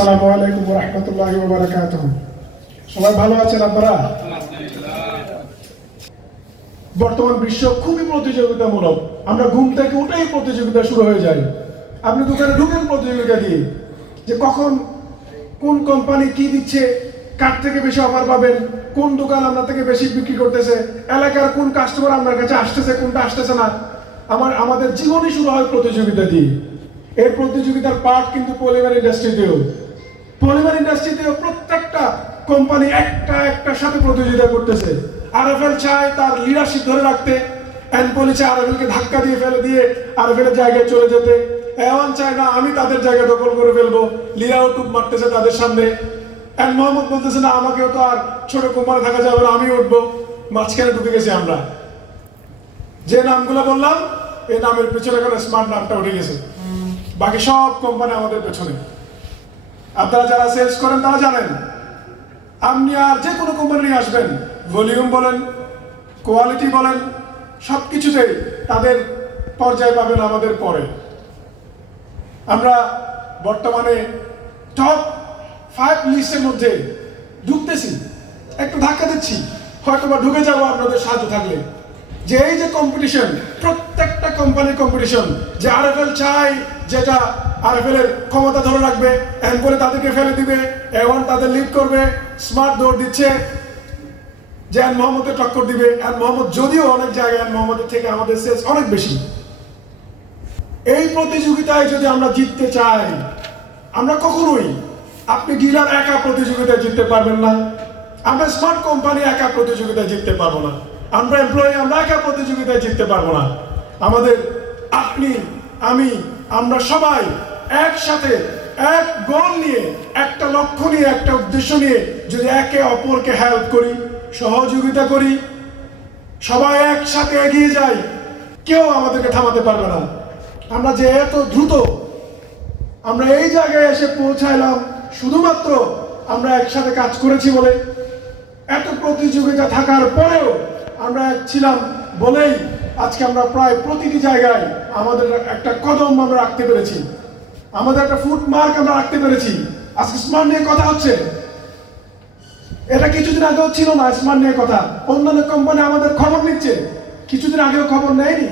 আসসালামু আলাইকুম ওয়া রাহমাতুল্লাহি ওয়া বারাকাতুহু। সবাই ভালো আছেন আপনারা? বর্তমান বিশ্ব খুবই প্রতিযোগিতামূলক। আমরা ঘুম থেকে উঠেই প্রতিযোগিতা শুরু হয়ে যায়। আপনি দোকানে ঢুকেন প্রতিযোগিতা দিয়ে, যে কখন কোন কোম্পানি কি দিচ্ছে, কার থেকে বেশি অফার পাবেন, কোন দোকান আপনার থেকে বেশি বিক্রি করতেছে, এলাকার কোন কাস্টমার আপনার কাছে আসতেছে, কোনটা আসতেছে না। আমাদের জীবনই শুরু হয় প্রতিযোগিতা দিয়ে। এই প্রতিযোগিতার পার্ট কিন্তু পলিমার ইন্ডাস্ট্রিতেও প্রত্যেকটা কোম্পানি একটা সাথে প্রতিযোগিতা করতেছে। আরএফএল চায় তার লিডারশিপ ধরে রাখতে, এনপলি চায় আরএফএলকে ধাক্কা দিয়ে ফেলে দিয়ে আরএফএলের জায়গায় চলে যেতে, এওয়ান চায় না আমি তাদের জায়গা দখল করে ফেলবো, লিয়াও টুপ মারতেছে তাদের সামনে, এন মোহাম্মদ বলতেছে না আমাকেও তো আর ছোট কোম্পানি থাকা যাবে না, আমি উঠবো। মাঝখানে ঢুকে গেছি আমরা। যে নামগুলো বললাম এই নামের পেছনে এখন স্মার্ট নামটা উঠে গেছে, বাকি সব কোম্পানি আমাদের পেছনে। আপনারা যারা সেলস করেন তারা জানেন, আপনি আর যে কোনো কোম্পানি নিয়ে আসবেন, ভলিউম বলেন, কোয়ালিটি বলেন, সবকিছুতেই তাদের পর্যায়ে পাবেন আমাদের পরে। আমরা বর্তমানে টপ 5 লিস্টের মধ্যে ঢুকতেছি, একটু ধাক্কা দিচ্ছি, হয়তো বা ঢুকে যাবো আপনাদের সাহায্য থাকলে। যে এই যে কম্পিটিশন, প্রত্যেকটা কোম্পানির কম্পিটিশন, যে আরএফএল চাই যেটা আরএফএল এর ক্ষমতা ধরে রাখবে, এনপলে তাদেরকে ফেলে দিবে, এওয়ান তাদের লিড করবে, স্মার্ট দৌড় দিচ্ছে যে এন মোহাম্মদের টক্কর দিবে। এন মোহাম্মদ যদিও অনেক জায়গায় এন মোহাম্মদের থেকে আমাদের সেলস অনেক বেশি। এই প্রতিযোগিতায় যদি আমরা জিততে চাই, আমরা কখনোই, আপনি ডিলার একা প্রতিযোগিতায় জিততে পারবেন না, আমরা স্মার্ট কোম্পানি একা প্রতিযোগিতায় জিততে পারবো না, আমরা এমপ্লয়ি আমরা একা প্রতিযোগিতায় জিততে পারবো না। আমাদের আপনি আমি আমরা সবাই একসাথে এক গোল নিয়ে, একটা লক্ষ্য নিয়ে, একটা উদ্দেশ্য নিয়ে যদি একে অপরকে হেল্প করি, সহযোগিতা করি, সবাই একসাথে এগিয়ে যাই, কেউ আমাদেরকে থামাতে পারবে না। আমরা যে এত দ্রুত আমরা এই জায়গায় এসে পৌঁছাইলাম, শুধুমাত্র আমরা একসাথে কাজ করেছি বলে। এত প্রতিযোগিতা থাকার পরেও আমরা এক ছিলাম বলেই আজকে আমরা প্রায় প্রতিটি জায়গায় আমাদের একটা কদম আমরা রাখতে পেরেছি, আমাদের একটা ফুট মার্ক আমরা রাখতে পেরেছি। আজকে স্মার্ট নিয়ে কথা হচ্ছে, এটা কিছুদিন আগেও ছিল না। স্মার্ট নিয়ে কথা, অন্যান্য কোম্পানি আমাদের খবর নিচ্ছে, কিছুদিন আগেও খবর নেয়নি।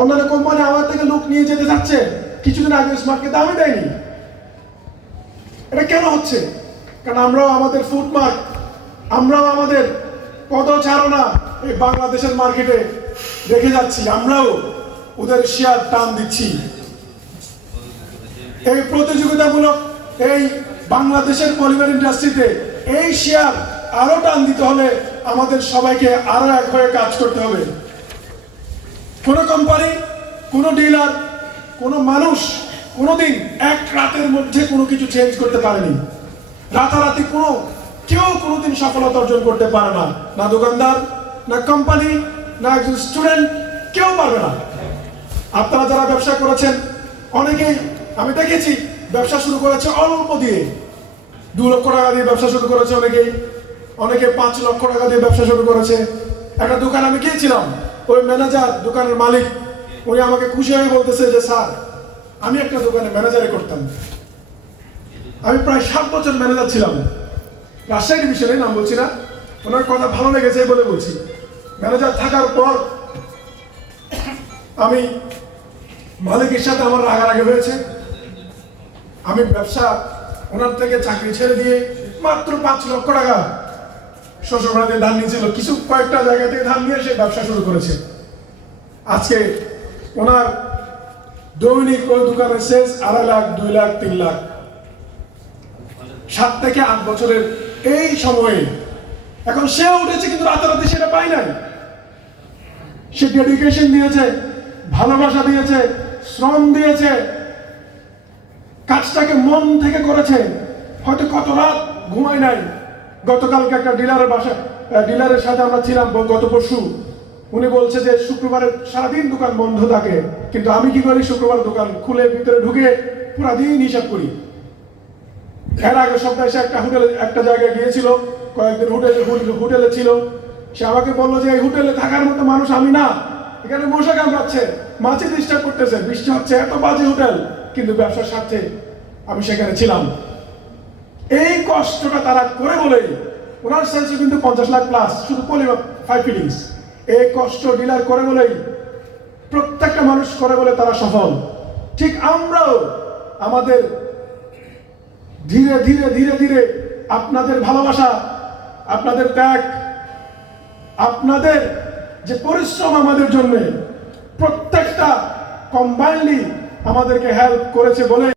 অন্যান্য কোম্পানি আমার থেকে লোক নিয়ে যেতে চাচ্ছে, কিছুদিন আগে স্মার্টকে দামই দেয়নি। এটা কেন হচ্ছে? কারণ আমরাও আমাদের ফুট মার্ক, আমরাও আমাদের পদচারণা এই বাংলাদেশের মার্কেটে রেখে যাচ্ছি, আমরাও ওদের শেয়ার টান দিচ্ছি। এই প্রতিযোগিতামূলক এই বাংলাদেশের পলিমার ইন্ডাস্ট্রিতে এই শেয়ার আরো টান দিতে হলে আমাদের সবাইকে আরো এক হয়ে কাজ করতে হবে। কোনো কোম্পানি, কোনো ডিলার, কোনো মানুষ কোনোদিন এক রাতের মধ্যে কোনো কিছু চেঞ্জ করতে পারেনি। রাতারাতি কেউ কোনোদিন সফলতা অর্জন করতে পারে না, না দোকানদার, না কোম্পানি, না একজন স্টুডেন্ট, কেউ পারবে না। আপনারা যারা ব্যবসা করেছেন, অনেকেই আমি দেখেছি ব্যবসা শুরু করেছে অল্প দিয়ে, 2 লক্ষ টাকা দিয়ে ব্যবসা শুরু করেছে, অনেকে 5 লক্ষ টাকা দিয়ে ব্যবসা শুরু করেছে। একটা দোকান আমি গিয়েছিলাম, ওই ম্যানেজার, দোকানের মালিক, উনি আমাকে খুশি হয়ে বলতেছে যে স্যার আমি একটা দোকানে ম্যানেজারে করতাম, আমি প্রায় 7 বছর ম্যানেজার ছিলাম, রাজশাহী ডিভিশনে, নাম বলছি না। ওনার কথা ভালো লেগেছে বলে বলছি। ম্যানেজার থাকার পর আমি মালিকের সাথে আমার রাগারাগি হয়েছে। আমি ব্যবসা ওনার থেকে চাকরি ছেড়ে দিয়ে মাত্র 5 লক্ষ টাকা শ্বশুরবাড়ি দিয়ে ধান নিয়েছিল, কয়েকটা জায়গা থেকে ধান নিয়ে সে ব্যবসা শুরু করেছে। আজকে ওনার দৈনিক ওই দোকানের শেষ 2.5 লাখ, 2 লাখ, 3 লাখ। 7 থেকে 8 বছরের এই সময়ে এখন সে উঠেছে, কিন্তু রাতারাতি সেটা পাই নাই। সে ডেডিকেশন দিয়েছে, ভালোবাসা দিয়েছে, শ্রম দিয়েছে, কাজটাকে মন থেকে করেছে। হয়তো কত রাত ঘুমাই নাই। গতকালকে একটা ডিলারের সাথে আমরা ছিলাম, গত পরশু। উনি বলছে যে শুক্রবারে সারাদিন দোকান বন্ধ থাকে, কিন্তু আমি কি করি, শুক্রবার দোকান খুলে ভিতরে ঢুকে পুরা দিন হিসাব করি। এর আগে সপ্তাহে সে একটা জায়গায় গিয়েছিল, কয়েকদিন হোটেলে ছিল। সে আমাকে বললো যে এই হোটেলে থাকার মতো মানুষ আমি না, এখানে মশা কামড়াচ্ছে, মাছি ডিস্টার্ব করতেছে, বৃষ্টি হচ্ছে, এত বাজে হোটেল, কিন্তু ব্যবসার স্বার্থে আমি সেখানে ছিলাম। এই কষ্টটা তারা করে বলেই ওনার সেন্সে কিন্তু 50 লাখ প্লাস, শুধু পলিমার 5 ফিলিংস। এই কষ্ট ডিলার করে বলেই, প্রত্যেকটা মানুষ করে বলে তারা সফল। ঠিক আমরাও আমাদের ধীরে ধীরে ধীরে ধীরে আপনাদের ভালোবাসা, আপনাদের ত্যাগ, আপনাদের যে পরিশ্রম আমাদের জন্য, প্রত্যেকটা কম্বাইনলি আমাদেরকে হেল্প করেছে বলে